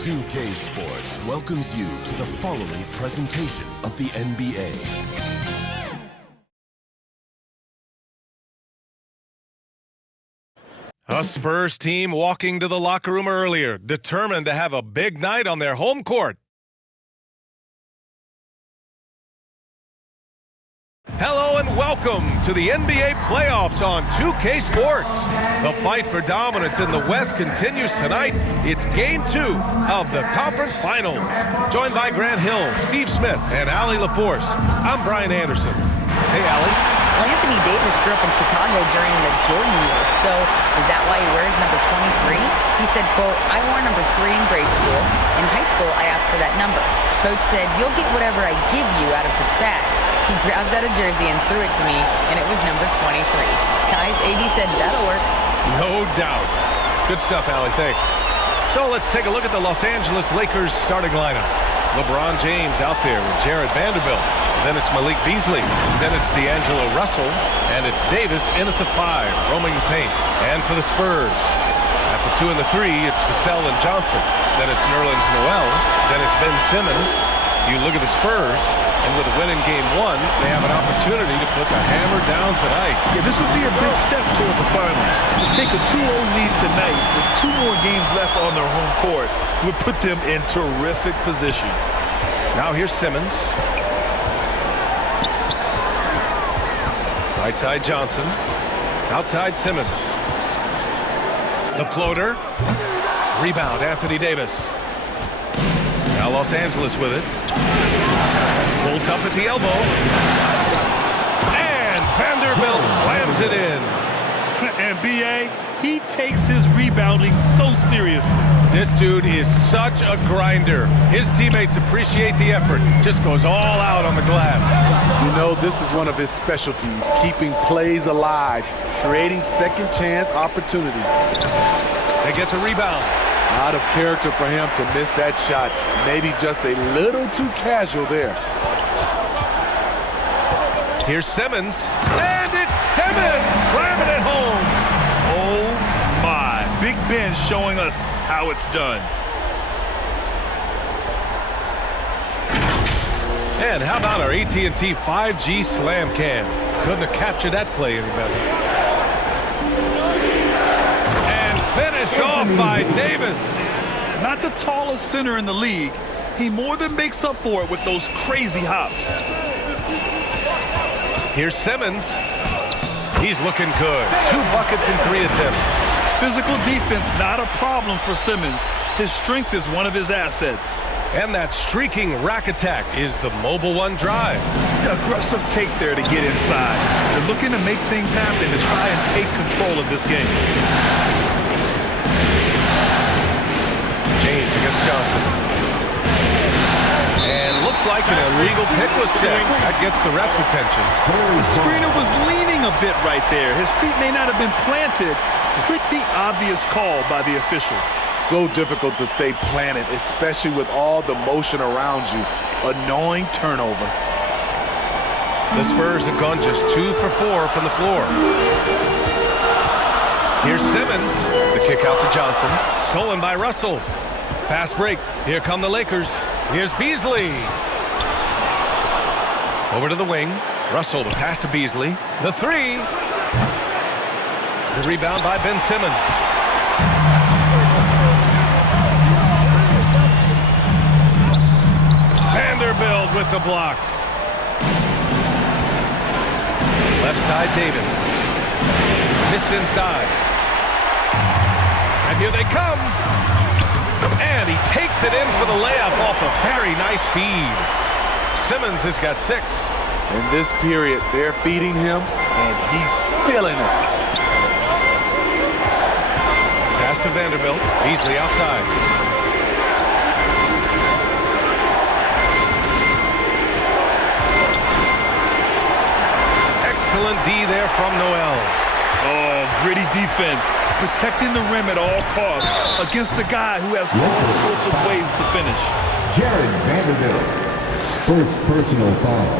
2K Sports welcomes you to the following presentation of the NBA. A Spurs team walking to the locker room earlier, determined to have a big night on their home court. Hello and welcome to the NBA playoffs on 2K Sports. The fight for dominance in the West continues tonight. It's Game 2 of the Conference Finals. Joined by Grant Hill, Steve Smith, and Allie LaForce, I'm Brian Anderson. Hey, Allie. Well, Anthony Davis grew up in Chicago during the Jordan years, so is that why he wears number 23? He said, quote, I wore number 3 in grade school. In high school, I asked for that number. Coach said, you'll get whatever I give you out of this bag. He grabbed out a jersey and threw it to me, and it was number 23. Guys, AD said that'll work. No doubt. Good stuff, Allie. Thanks. So let's take a look at the Los Angeles Lakers starting lineup. LeBron James out there with Jared Vanderbilt. Then it's Malik Beasley. Then it's D'Angelo Russell. And it's Davis in at the 5, roaming the paint. And for the Spurs, at the 2 and the 3, it's Vassell and Johnson. Then it's Nerlens Noel. Then it's Ben Simmons. You look at the Spurs, and with a win in Game 1, they have an opportunity to put the hammer down tonight. Yeah, this would be a big step toward the finals. To take a 2-0 lead tonight with 2 more games left on their home court would put them in terrific position. Now here's Simmons. Right side Johnson. Outside Simmons. The floater. Rebound Anthony Davis. Now Los Angeles with it. Pulls up at the elbow. And Vanderbilt slams it in. And B.A., he takes his rebounding so seriously. This dude is such a grinder. His teammates appreciate the effort. Just goes all out on the glass. You know, this is one of his specialties, keeping plays alive, creating second chance opportunities. They get the rebound. Out of character for him to miss that shot. Maybe just a little too casual there. Here's Simmons. And it's Simmons! Slamming it home! Oh, my. Big Ben showing us how it's done. And how about our AT&T 5G Slam Cam? Couldn't have captured that play any better. And finished off by Davis. Not the tallest center in the league. He more than makes up for it with those crazy hops. Here's Simmons. He's looking good. 2 buckets in 3 attempts. Physical defense, not a problem for Simmons. His strength is one of his assets. And that streaking rack attack is the Mobile One drive. An aggressive take there to get inside. They're looking to make things happen to try and take control of this game. James against Johnson. And looks like an illegal pick was set. That gets the ref's attention. The screener was leaning a bit right there. His feet may not have been planted. Pretty obvious call by the officials. So difficult to stay planted, especially with all the motion around you. Annoying turnover. The Spurs have gone just 2 for 4 from the floor. Here's Simmons. The kick out to Johnson. Stolen by Russell. Fast break. Here come the Lakers. Here's Beasley. Over to the wing. Russell, the pass to Beasley. The 3. The rebound by Ben Simmons. Vanderbilt with the block. Left side Davis. Missed inside. And here they come. And he takes it in for the layup off a very nice feed. Simmons has got 6. In this period, they're feeding him, and he's feeling it. Pass to Vanderbilt. Beasley outside. Excellent D there from Noel. Oh, gritty defense. Protecting the rim at all costs against a guy who has all sorts of ways to finish. Jared Vanderbilt, first personal foul.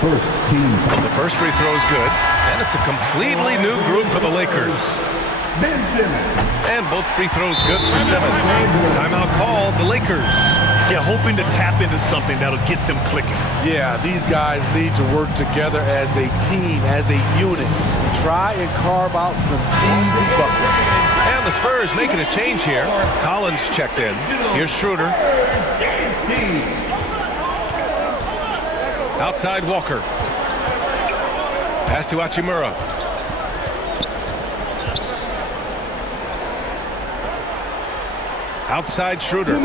First team foul. The first free throw is good, and it's a completely new group for the Lakers. Ben Simmons. And both free throws good for Simmons. Timeout called. Lakers. Yeah, hoping to tap into something that'll get them clicking. Yeah, these guys need to work together as a team, as a unit. Try and carve out some easy buckets. And the Spurs making a change here. Collins checked in. Here's Schroeder. Outside Walker. Pass to Hachimura. Outside Schroeder.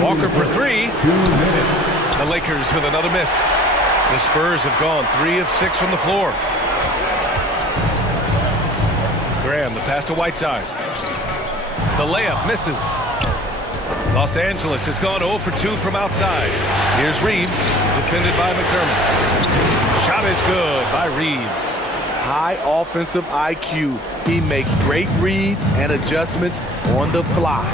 Walker for three. 2 minutes. The Lakers with another miss. The Spurs have gone 3 of 6 from the floor. Graham, the pass to Whiteside. The layup misses. Los Angeles has gone 0 for 2 from outside. Here's Reeves, defended by McDermott. Shot is good by Reeves. High offensive IQ. He makes great reads and adjustments on the fly.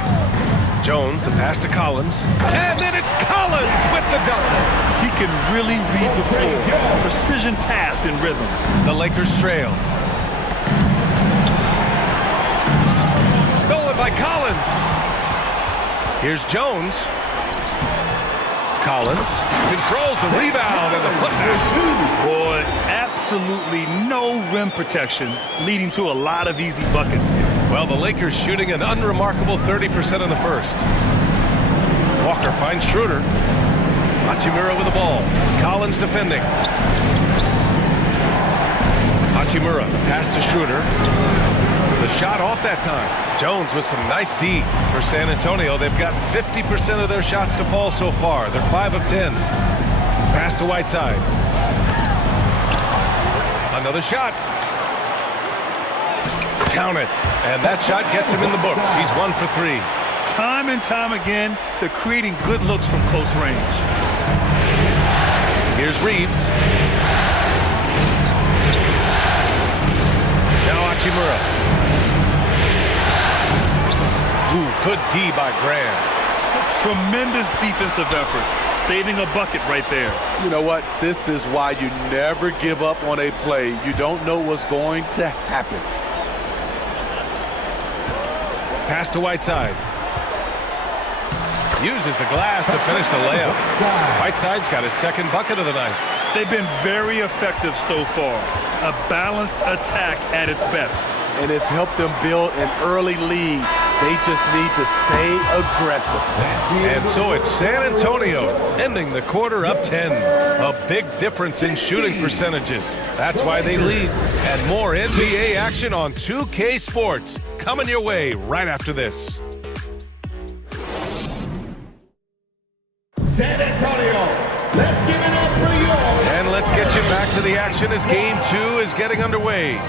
Jones, the pass to Collins. And then it's Collins with the dunk. He can really read the floor. Precision pass in rhythm. The Lakers trail. Stolen by Collins. Here's Jones. Collins controls the rebound and the putback. Boy, absolutely no rim protection, leading to a lot of easy buckets here. Well, the Lakers shooting an unremarkable 30% in the first. Walker finds Schroeder. Hachimura with the ball. Collins defending. Hachimura, the pass to Schroeder. The shot off that time. Jones with some nice D for San Antonio. They've gotten 50% of their shots to fall so far. They're 5 of 10. Pass to Whiteside. Another shot. Count it. And that shot gets him in the books. He's 1 for 3. Time and time again, they're creating good looks from close range. Here's Reeves. Now Hachimura. Ooh, good D by Graham. Tremendous defensive effort, saving a bucket right there. You know what? This is why you never give up on a play. You don't know what's going to happen. Pass to Whiteside. Uses the glass to finish the layup. Whiteside's got his second bucket of the night. They've been very effective so far. A balanced attack at its best. And it's helped them build an early lead. They just need to stay aggressive. And so it's San Antonio ending the quarter up 10. A big difference in shooting percentages. That's why they lead. And more NBA action on 2K Sports coming your way right after this. San Antonio, let's give it up for you. And let's get you back to the action as Game 2 is getting underway.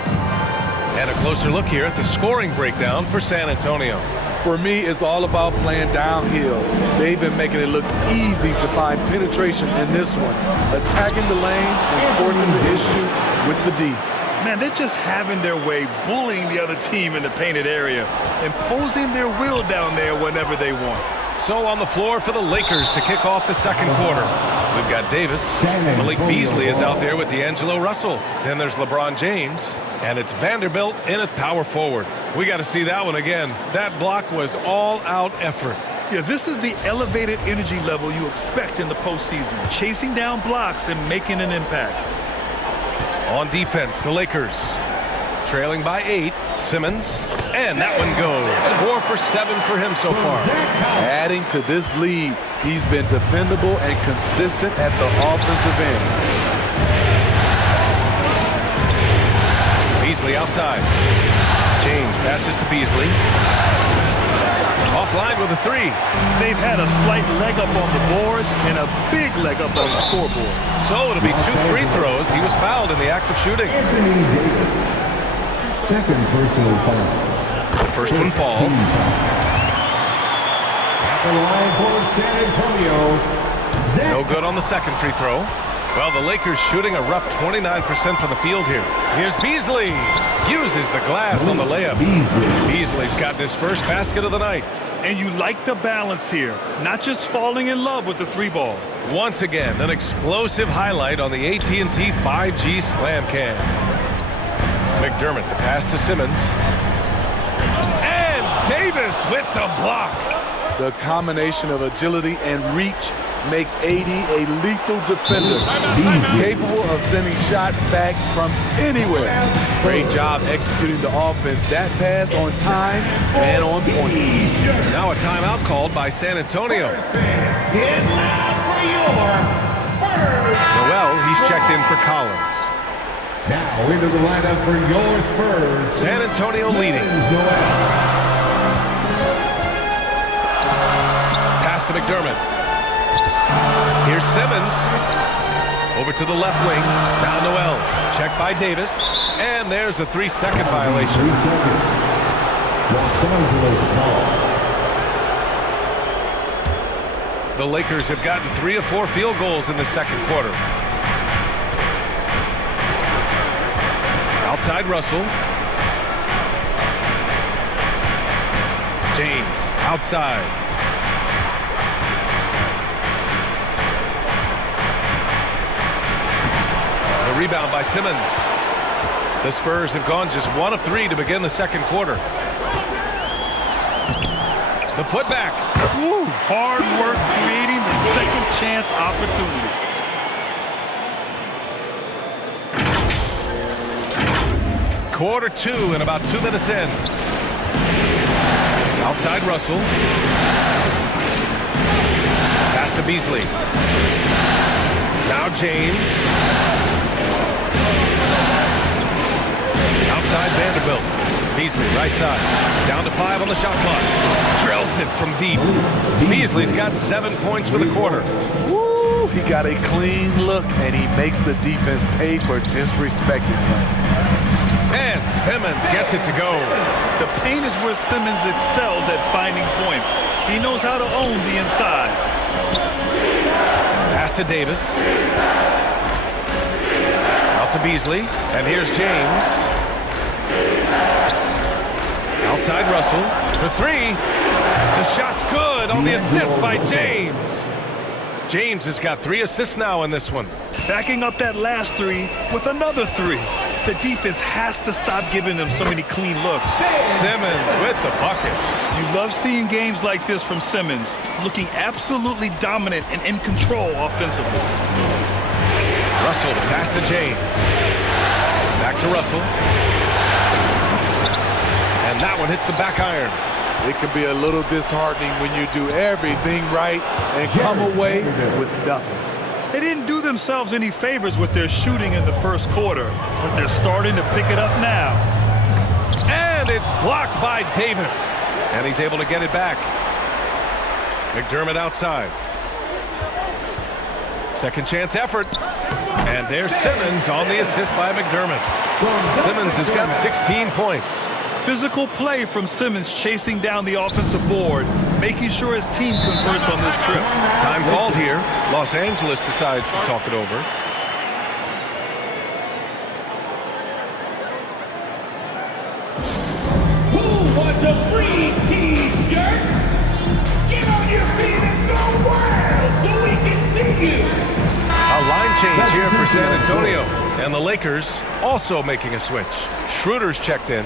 And a closer look here at the scoring breakdown for San Antonio. For me, it's all about playing downhill. They've been making it look easy to find penetration in this one. Attacking the lanes and forcing the issue with the D. Man, they're just having their way, bullying the other team in the painted area, imposing their will down there whenever they want. So on the floor for the Lakers to kick off the second quarter. We've got Davis. Malik Beasley is out there with D'Angelo Russell. Then there's LeBron James. And it's Vanderbilt in at power forward. We got to see that one again. That block was all-out effort. Yeah, this is the elevated energy level you expect in the postseason. Chasing down blocks and making an impact. On defense, the Lakers. Trailing by 8, Simmons. And that one goes. 4 for 7 for him so far. Adding to this lead, he's been dependable and consistent at the offensive end. Beasley outside. James passes to Beasley. Offline with a 3. They've had a slight leg up on the boards and a big leg up on the scoreboard. So it'll be 2 free throws. He was fouled in the act of shooting. Anthony Davis, second personal foul. The first one falls. At the line for San Antonio, Zach. No good on the second free throw. Well, the Lakers shooting a rough 29% from the field here. Here's Beasley. Uses the glass on the layup. Beasley's gotten his first basket of the night. And you like the balance here. Not just falling in love with the 3-ball. Once again, an explosive highlight on the AT&T 5G Slam Cam. McDermott, the pass to Simmons. And Davis with the block. The combination of agility and reach makes AD a lethal defender, capable of sending shots back from anywhere. Great job executing the offense. That pass on time and on point. Now a timeout called by San Antonio. Noel, he's checked in for Collins. Now into the lineup for your Spurs. San Antonio leading. Pass to McDermott. Here's Simmons. Over to the left wing. Now Noel. Checked by Davis. And there's a 3-second violation. 3 seconds. Los Angeles ball. The Lakers have gotten 3 of 4 field goals in the second quarter. Outside Russell. James outside. The rebound by Simmons. The Spurs have gone just 1 of 3 to begin the second quarter. The putback. Woo, hard work creating the second chance opportunity. Quarter 2 and about 2 minutes in. Outside Russell. Pass to Beasley. Now James. Outside Vanderbilt. Beasley right side. Down to 5 on the shot clock. Drills it from deep. Beasley's got 7 points for the quarter. Woo, he got a clean look, and he makes the defense pay for disrespecting him. And Simmons gets it to go. The paint is where Simmons excels at finding points. He knows how to own the inside. Pass to Davis. Out to Beasley. And here's James. Outside Russell for 3. The shot's good on the assist by James. James has got 3 assists now in this one. Backing up that last 3 with another 3. The defense has to stop giving them so many clean looks. Simmons with the bucket. You love seeing games like this from Simmons, looking absolutely dominant and in control offensively. Russell to pass to James. Back to Russell. And that one hits the back iron. It can be a little disheartening when you do everything right and come away with nothing. They didn't do themselves any favors with their shooting in the first quarter, but they're starting to pick it up now. And it's blocked by Davis. And he's able to get it back. McDermott outside. Second chance effort. And there's Simmons on the assist by McDermott. Simmons has got 16 points. Physical play from Simmons chasing down the offensive board, making sure his team converts on this trip. Time called here. Los Angeles decides to talk it over. Who wants a free T-shirt? Get on your feet and go wild so we can see you. A line change here for San Antonio. And the Lakers also making a switch. Schroeder's checked in.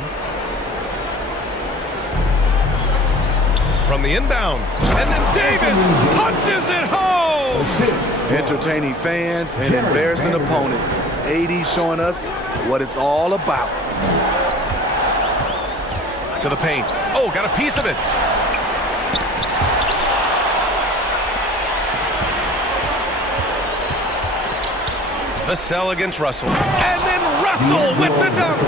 From the inbound. And then Davis punches it home. Entertaining fans and embarrassing opponents. AD showing us what it's all about. To the paint. Oh, got a piece of it. Vassell against Russell. And then Russell with the dunk.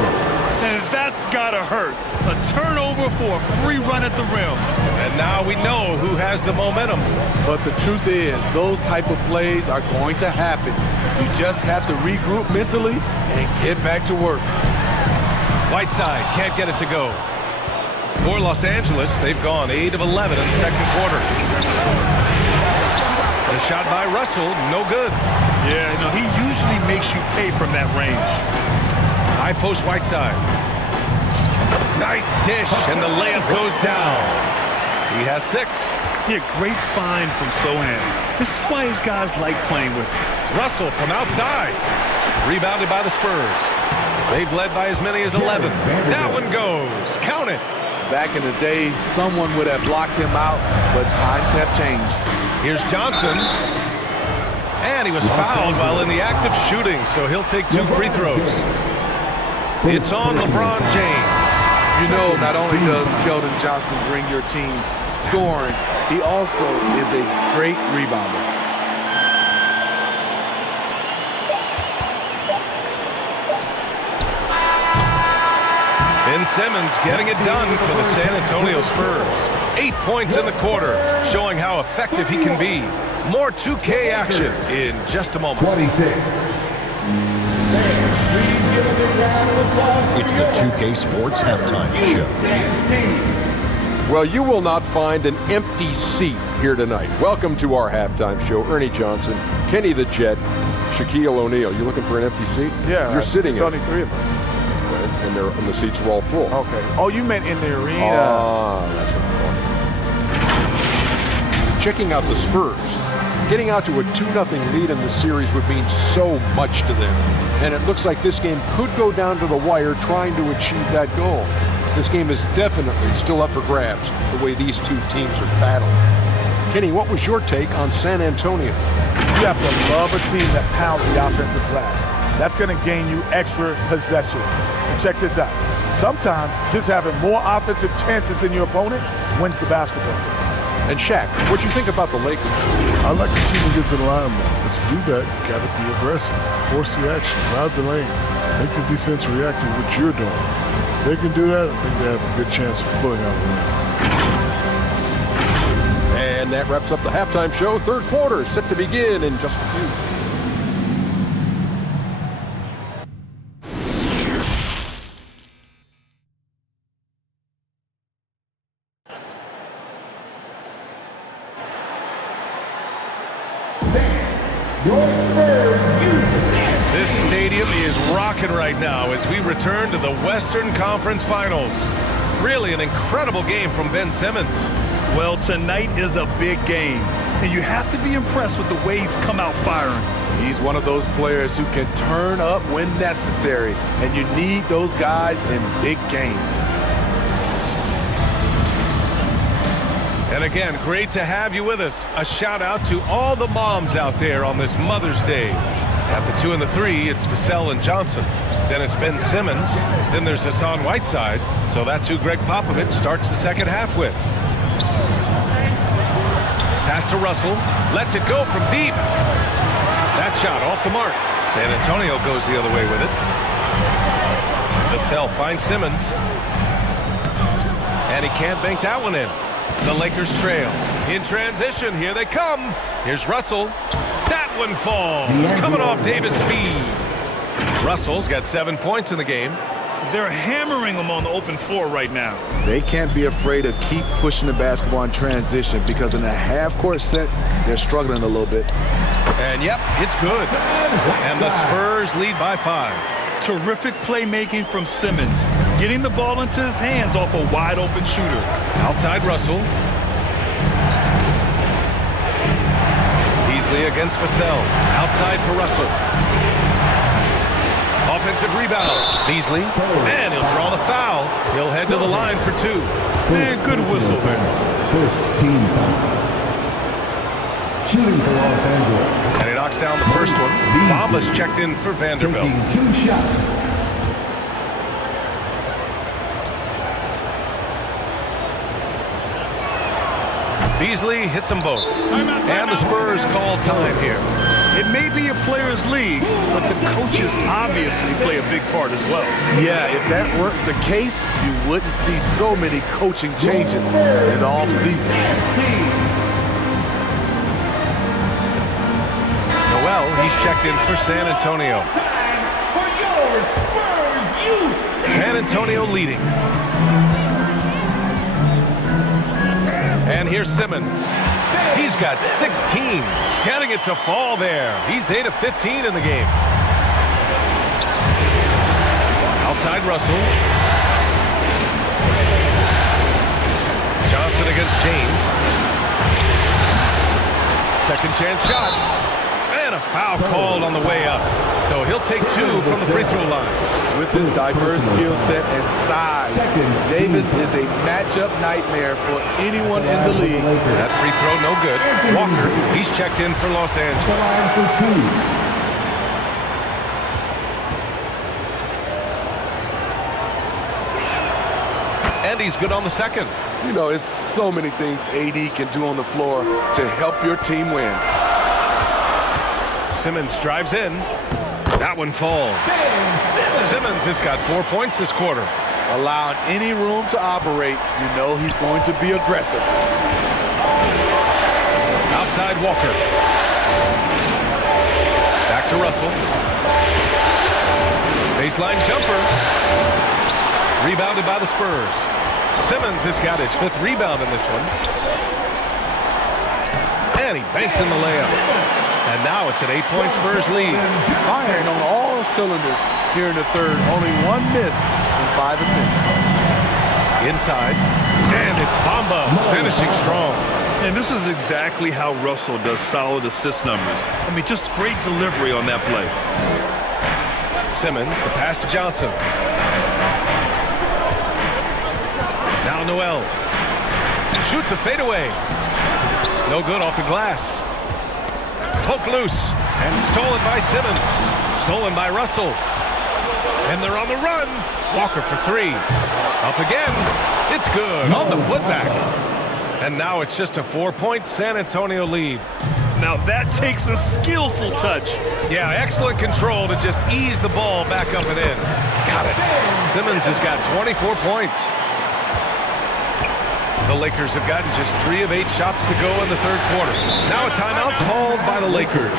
And that's gotta hurt. A turnover for a free run at the rim. And now we know who has the momentum. But the truth is, those type of plays are going to happen. You just have to regroup mentally and get back to work. Whiteside can't get it to go. For Los Angeles, they've gone 8 of 11 in the second quarter. The shot by Russell, no good. Yeah, no, he usually makes you pay from that range. High post Whiteside. Nice dish, and the layup goes down. He has 6. Yeah, great find from Sohan. This is why his guys like playing with him. Russell from outside. Rebounded by the Spurs. They've led by as many as 11. That one goes. Count it. Back in the day, someone would have blocked him out, but times have changed. Here's Johnson. And he was fouled while in the act of shooting, so he'll take 2 free throws. It's on LeBron James. You know, not only does Keldon Johnson bring your team scoring, he also is a great rebounder. Ben Simmons getting it done for the San Antonio Spurs. 8 points in the quarter, showing how effective he can be. More 2K action in just a moment. 26. It's the 2K Sports Halftime Show. Well, you will not find an empty seat here tonight. Welcome to our halftime show. Ernie Johnson, Kenny the Jet, Shaquille O'Neal. You looking for an empty seat? Yeah. You're sitting There's in only 3 of us. And the seats are all full. Okay. Oh, you meant in the arena. That's what I'm talking. Checking out the Spurs. Getting out to a 2-0 lead in the series would mean so much to them. And it looks like this game could go down to the wire trying to achieve that goal. This game is definitely still up for grabs, the way these two teams are battling. Kenny, what was your take on San Antonio? You have to love a team that pounds the offensive glass. That's going to gain you extra possession. And check this out. Sometimes just having more offensive chances than your opponent wins the basketball game. And Shaq, what do you think about the Lakers? I like to see them get to the line more. But to do that, you got to be aggressive. Force the action. Drive the lane. Make the defense react to what you're doing. If they can do that, I think they have a good chance of pulling out a win. And that wraps up the halftime show. Third quarter set to begin in just a few. This stadium is rocking right now as we return to the Western Conference Finals. Really an incredible game from Ben Simmons. Well, tonight is a big game, and you have to be impressed with the way he's come out firing. He's one of those players who can turn up when necessary, and you need those guys in big games. And again, great to have you with us. A shout out to all the moms out there on this Mother's Day. At the 2 and the 3, it's Vassell and Johnson. Then it's Ben Simmons. Then there's Hassan Whiteside. So that's who Greg Popovich starts the second half with. Pass to Russell. Lets it go from deep. That shot off the mark. San Antonio goes the other way with it. Vassell finds Simmons. And he can't bank that one in. The Lakers trail. In transition, here they come. Here's Russell. That one falls. Coming off Davis' feed. Russell's got 7 points in the game. They're hammering him on the open floor right now. They can't be afraid to keep pushing the basketball in transition because in the half-court set, they're struggling a little bit. And yep, it's good. And the Spurs lead by 5. Terrific playmaking from Simmons, getting the ball into his hands off a wide-open shooter. Outside Russell. Beasley against Vassell. Outside for Russell. Offensive rebound. Beasley. And he'll draw the foul. He'll head to the line for 2. Man, good whistle there. First team foul. Shooting for Los Angeles. And he knocks down the first one. Bamba's checked in for Vanderbilt. Taking 2 shots. Beasley hits them both. And the Spurs call time here. It may be a players' league, but the coaches obviously play a big part as well. Yeah, if that weren't the case, you wouldn't see so many coaching changes in the offseason. Noel, he's checked in for San Antonio. For your Spurs youth. San Antonio leading. And here's Simmons. He's got 16. Getting it to fall there. He's 8 of 15 in the game. Outside Russell. Johnson against James. Second chance shot. And And a foul called on the way up. So he'll take 2 from the free throw line. With his diverse skill set and size, Davis is a matchup nightmare for anyone in the league. That free throw, no good. Walker, he's checked in for Los Angeles. And he's good on the second. You know, it's so many things AD can do on the floor to help your team win. Simmons drives in. That one falls. Simmons has got 4 points this quarter. Allowing any room to operate, you know he's going to be aggressive. Outside Walker. Back to Russell. Baseline jumper. Rebounded by the Spurs. Simmons has got his 5th rebound in this one. And he banks in the layup. And now it's an 8-point Spurs lead. Firing on all cylinders here in the third. Only 1 miss in 5 attempts. Inside. And it's Bamba finishing strong. And this is exactly how Russell does solid assist numbers. I mean, just great delivery on that play. Simmons, the pass to Johnson. Now Noel. Shoots a fadeaway. No good off the glass. Poke loose. And stolen by Simmons. Stolen by Russell. And they're on the run. Walker for 3. Up again. It's good on the putback. And now it's just a 4-point San Antonio lead. Now that takes a skillful touch. Yeah, excellent control to just ease the ball back up and in. Got it. Simmons has got 24 points. The Lakers have gotten just 3 of 8 shots to go in the third quarter. Now a timeout called by the Lakers.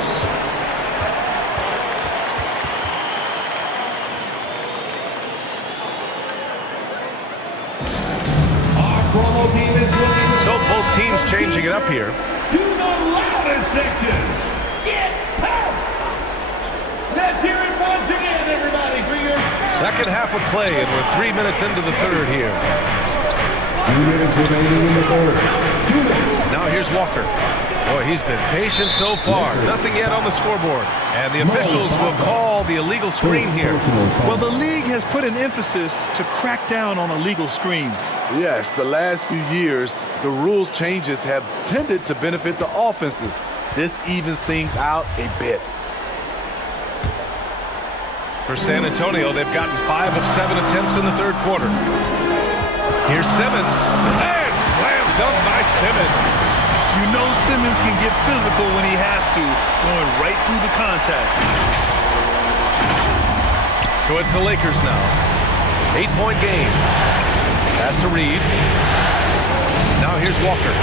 Our promo team is looking So both teams changing it up here. to the loudest sections. Get pumped! Let's hear it once again, everybody, for your Second half of play, and we're 3 minutes into the third here. 2 minutes remaining in the third. 2 minutes. Now here's Walker. Boy, he's been patient so far. Nothing yet on the scoreboard. And the officials will call the illegal screen here. Well, the league has put an emphasis to crack down on illegal screens. Yes, the last few years, the rules changes have tended to benefit the offenses. This evens things out a bit. For San Antonio, they've gotten 5 of 7 attempts in the third quarter. Here's Simmons. And slam dunk by Simmons. You know Simmons can get physical when he has to, going right through the contact. So it's the Lakers now. 8-point game. Pass to Reeves. Now here's Walker.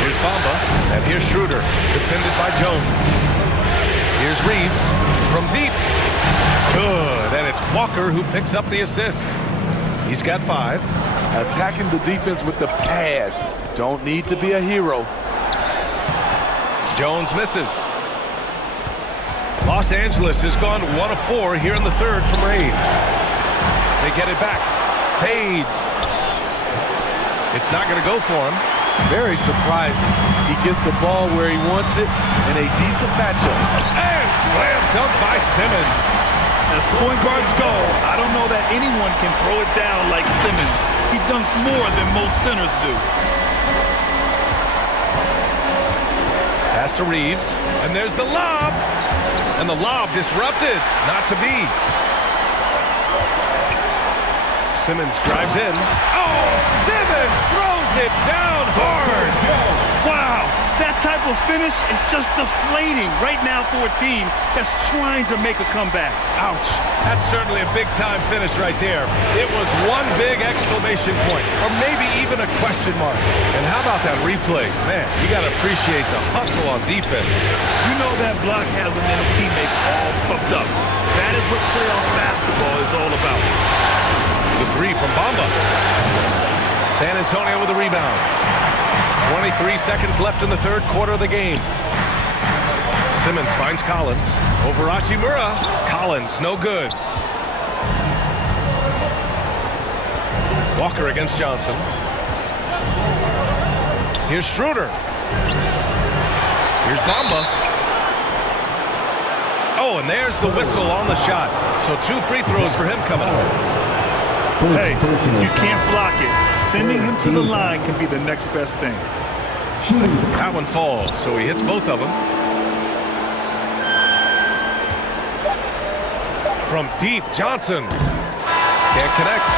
Here's Bamba. And here's Schroeder, defended by Jones. Here's Reeves from deep. Good. And it's Walker who picks up the assist. He's got 5. Attacking the defense with the pass. Don't need to be a hero. Jones misses. Los Angeles has gone 1 of 4 here in the third from range. They get it back. Fades. It's not going to go for him. Very surprising. He gets the ball where he wants it in a decent matchup. And slam dunk by Simmons. As point guards go, I don't know that anyone can throw it down like Simmons. He dunks more than most centers do. Pass to Reeves. And there's the lob. And the lob disrupted. Not to be. Simmons drives in. Oh, Simmons throws it down hard. Wow, that type of finish is just deflating right now for a team that's trying to make a comeback. Ouch. That's certainly a big-time finish right there. It was one big exclamation point, or maybe even a question mark. And how about that replay? Man, you got to appreciate the hustle on defense. You know that block has him and his teammates all pumped up. That is what playoff basketball is all about. The 3 from Bamba. San Antonio with a rebound. 23 seconds left in the third quarter of the game. Simmons finds Collins. Over Hachimura. Collins, no good. Walker against Johnson. Here's Schroeder. Here's Bamba. Oh, and there's the whistle on the shot. So 2 free throws for him coming up. Hey, if you can't block it, sending him to the line can be the next best thing. That one falls, so he hits both of them. From deep, Johnson. Can't connect.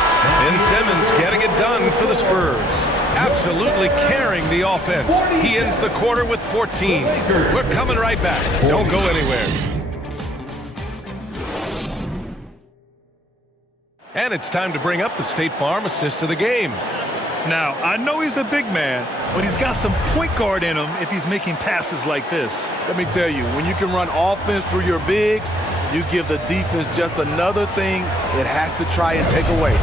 Ben Simmons getting it done for the Spurs. Absolutely carrying the offense. He ends the quarter with 14. We're coming right back. Don't go anywhere. And it's time to bring up the State Farm assist of the game. Now, I know he's a big man, but he's got some point guard in him if he's making passes like this. Let me tell you, when you can run offense through your bigs, you give the defense just another thing it has to try and take away.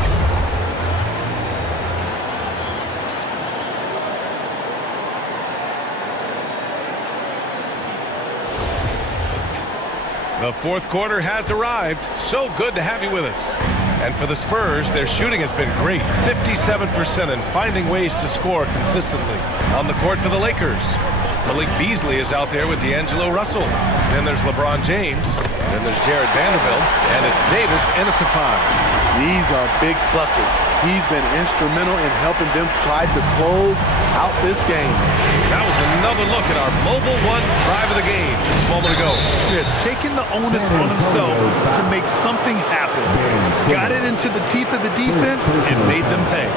The fourth quarter has arrived. So good to have you with us. And for the Spurs, their shooting has been great. 57% and finding ways to score consistently. On the court for the Lakers, Malik Beasley is out there with D'Angelo Russell. Then there's LeBron James. Then there's Jared Vanderbilt. And it's Davis in at the 5. These are big buckets. He's been instrumental in helping them try to close out this game. That was another look at our Mobile One drive of the game just a moment ago. Yeah, taking the onus on himself to make something happen. Got it into the teeth of the defense and made them pay.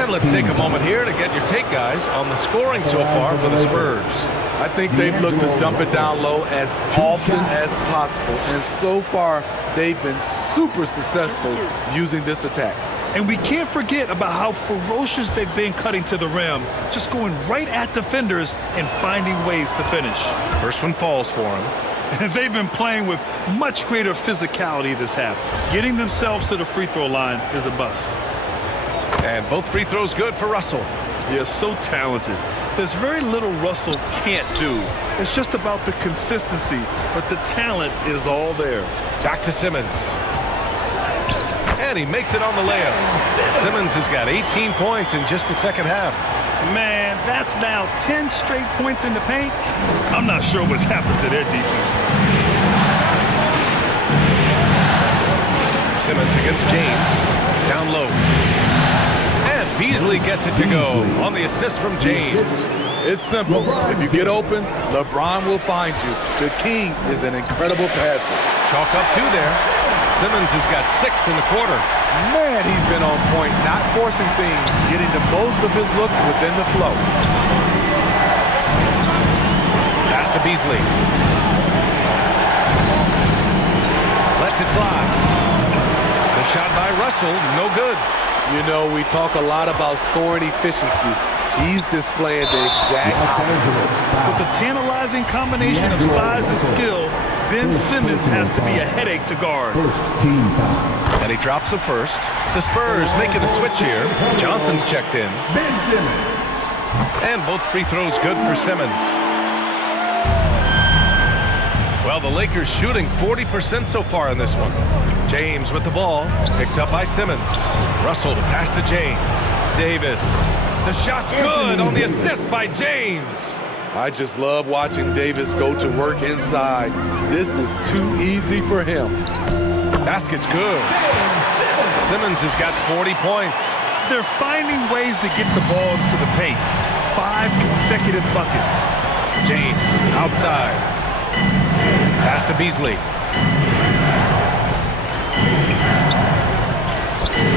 And let's take a moment here to get your take, guys, on the scoring so far for the Spurs. I think they've looked to dump it down low as often as possible. And so far, they've been super successful using this attack. And we can't forget about how ferocious they've been cutting to the rim, just going right at defenders and finding ways to finish. First one falls for them. And they've been playing with much greater physicality this half. Getting themselves to the free throw line is a bust. And both free throws good for Russell. Yeah, so talented. There's very little Russell can't do. It's just about the consistency, but the talent is all there. Back to Simmons. And he makes it on the layup. Simmons has got 18 points in just the second half. Man, that's now 10 straight points in the paint. I'm not sure what's happened to their defense. Simmons against James. Down low. And Beasley gets it to go on the assist from James. It's simple. If you get open, LeBron will find you. The king is an incredible passer. Chalk up 2 there. Simmons has got 6 in the quarter. Man, he's been on point, not forcing things, getting the most of his looks within the flow. Pass to Beasley. Lets it fly. The shot by Russell, no good. You know, we talk a lot about scoring efficiency. He's displaying the exact opposite. With a tantalizing combination of size and skill, Ben Simmons has to be a headache to guard. And he drops the first. The Spurs making a switch here. Johnson's checked in. Ben Simmons. And both free throws good for Simmons. Well, the Lakers shooting 40% so far in this one. James with the ball. Picked up by Simmons. Russell to pass to James. Davis. The shot's good on the assist by James. I just love watching Davis go to work inside. This is too easy for him. Basket's good. Simmons has got 40 points. They're finding ways to get the ball to the paint. 5 consecutive buckets. James outside. Pass to Beasley.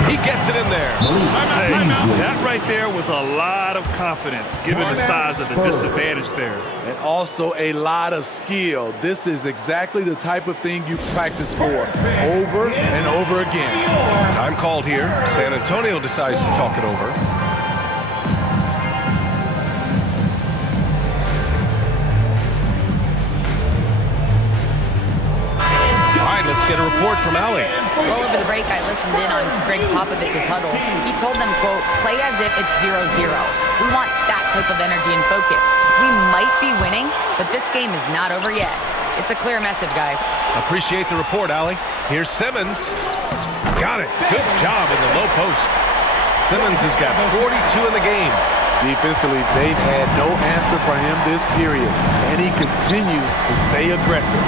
He gets it in there. Hey, that right there was a lot of confidence, given the size of the disadvantage there. And also a lot of skill. This is exactly the type of thing you practice for over and over again. Time called here. San Antonio decides to talk it over. Let's get a report from Allie. Well, over the break, I listened in on Greg Popovich's huddle. He told them, quote, play as if it's 0-0. We want that type of energy and focus. We might be winning, but this game is not over yet. It's a clear message, guys. Appreciate the report, Allie. Here's Simmons. Got it. Good job in the low post. Simmons has got 42 in the game. Defensively, they've had no answer for him this period, and he continues to stay aggressive.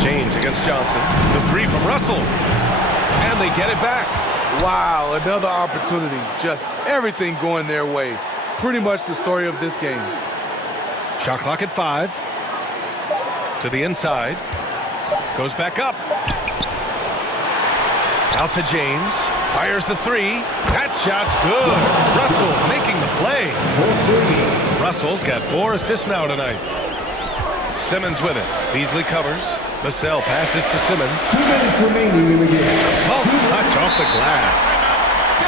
James against Johnson. The three from Russell. And they get it back. Wow, another opportunity. Just everything going their way. Pretty much the story of this game. Shot clock at 5. To the inside. Goes back up. Out to James. Fires the three. That shot's good. Russell making the play. Russell's got 4 assists now tonight. Simmons with it. Beasley covers. Vassell passes to Simmons. 2 minutes remaining in the game. Soft touch off the glass.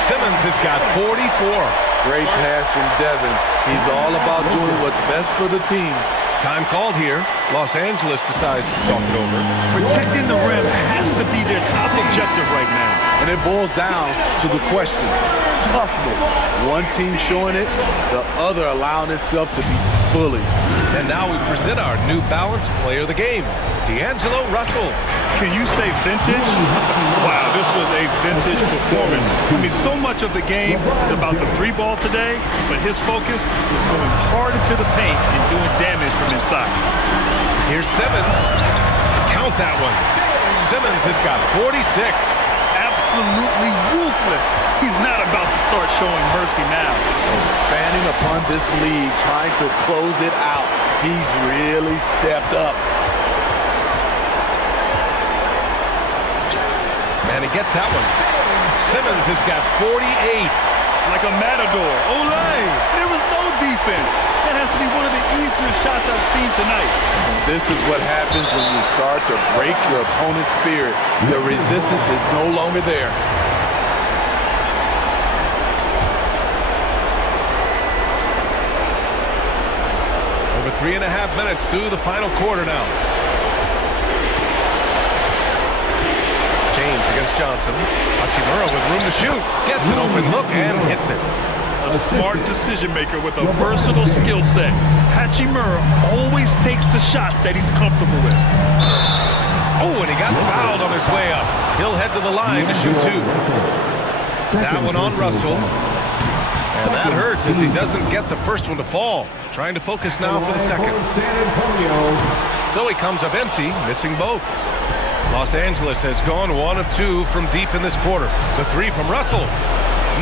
Simmons has got 44. Great pass from Devin. He's all about doing what's best for the team. Time called here. Los Angeles decides to talk it over. Protecting the rim has to be their top objective right now. And it boils down to the question. Toughness. One team showing it, the other allowing itself to be bullied. And now we present our New Balance player of the game, D'Angelo Russell. Can you say vintage? Wow, this was a vintage performance. I mean, so much of the game is about the 3-ball today, but his focus is going hard into the paint and doing damage from inside. Here's Simmons. Count that one. Simmons has got 46. Absolutely ruthless. He's not about to start showing mercy now. Expanding upon this lead, trying to close it out. He's really stepped up. And he gets that one. Simmons has got 48. Like a matador. Olay! There was no defense. That has to be one of the easier shots I've seen tonight. This is what happens when you start to break your opponent's spirit. The resistance is no longer there. Over 3.5 minutes through the final quarter now. James against Johnson. Hachimura with room to shoot. Gets an open look and hits it. A smart decision maker with a versatile skill set. Hachimura always takes the shots that he's comfortable with. Oh, and he got fouled on his way up. He'll head to the line to shoot 2. That one on Russell. And that hurts as he doesn't get the first one to fall. Trying to focus now for the second. So he comes up empty, missing both. Los Angeles has gone 1 of 2 from deep in this quarter. The 3 from Russell.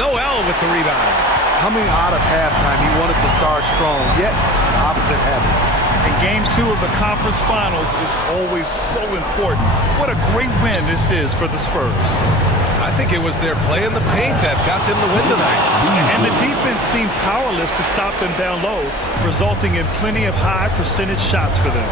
Noel with the rebound. Coming out of halftime, he wanted to start strong, yet the opposite happened. And game 2 of the conference finals is always so important. What a great win this is for the Spurs. I think it was their play in the paint that got them the win tonight. And the defense seemed powerless to stop them down low, resulting in plenty of high percentage shots for them.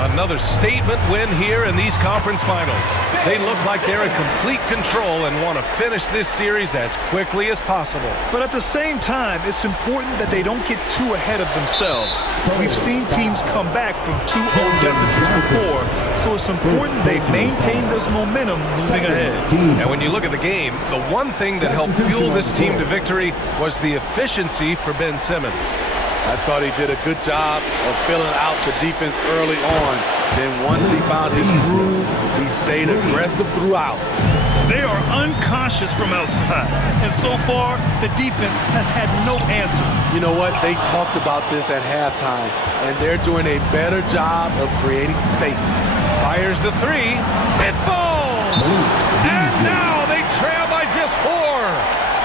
Another statement win here in these conference finals. They look like they're in complete control and want to finish this series as quickly as possible. But at the same time, it's important that they don't get too ahead of themselves. We've seen teams come back from 2-0 deficits before, so it's important they maintain this momentum moving ahead. And when you look at the game, the one thing that helped fuel this team to victory was the efficiency for Ben Simmons. I thought he did a good job of filling out the defense early on. Then once he found his groove, he stayed aggressive throughout. They are unconscious from outside, and so far, the defense has had no answer. You know what? They talked about this at halftime, and they're doing a better job of creating space. Fires the 3. It falls! And now they trail by just 4.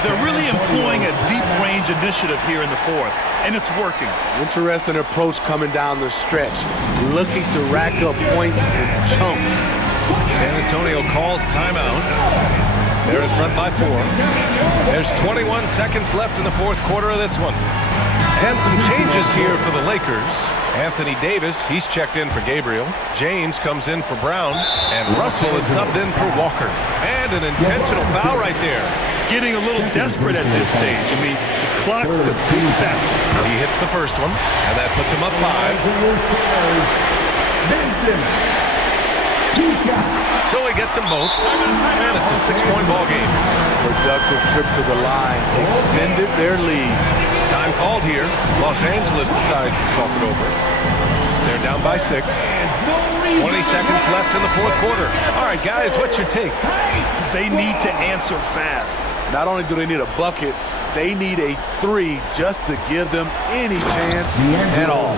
They're really employing a deep-range initiative here in the fourth, and it's working. Interesting approach coming down the stretch, looking to rack up points in chunks. San Antonio calls timeout. They're in front by 4. There's 21 seconds left in the fourth quarter of this one. And some changes here for the Lakers. Anthony Davis, he's checked in for Gabriel. James comes in for Brown. And Russell is subbed in for Walker. And an intentional foul right there. Getting a little desperate at this stage. I mean, the clock's the big factor. He hits the first one, and that puts him up 5. So he gets them both, and it's a 6-point ball game. Productive trip to the line extended their lead. Time called here. Los Angeles decides to talk it over. Their They're down by 6. 20 seconds left in the fourth quarter. All right, guys, what's your take? They need to answer fast. Not only do they need a bucket, they need a 3 just to give them any chance at all.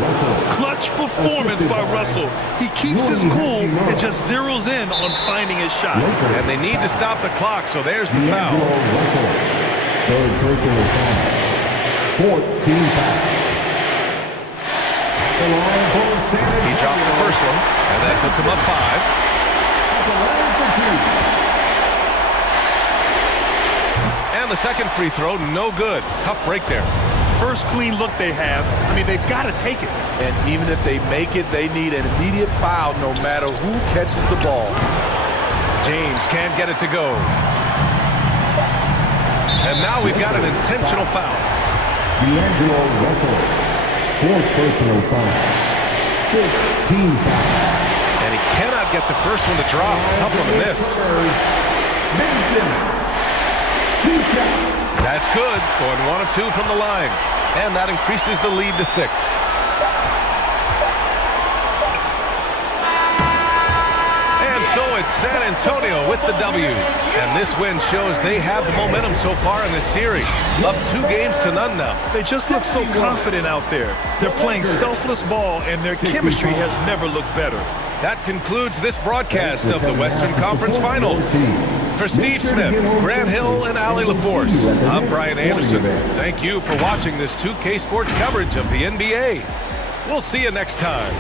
Clutch performance by Russell. He keeps his cool and just zeroes in on finding his shot. And they need to stop the clock, so there's the foul. Third personal foul. 14 foul. He drops the first one, and that puts him up 5. And the second free throw, no good. Tough break there. First clean look they have. I mean, they've got to take it. And even if they make it, they need an immediate foul no matter who catches the ball. James can't get it to go. And now we've got an intentional foul. D'Angelo Russell. Fourth personal foul. 15 foul. And he cannot get the first one to drop. Tough one to miss. That's good. Going 1 of 2 from the line. And that increases the lead to 6. And so it's San Antonio with the W. And this win shows they have the momentum so far in this series. Up 2 games to none now. They just look so confident out there. They're playing selfless ball, and their chemistry has never looked better. That concludes this broadcast of the Western Conference Finals. For Steve Smith, Grant Hill, and Allie LaForce, I'm Brian Anderson. Thank you for watching this 2K Sports coverage of the NBA. We'll see you next time.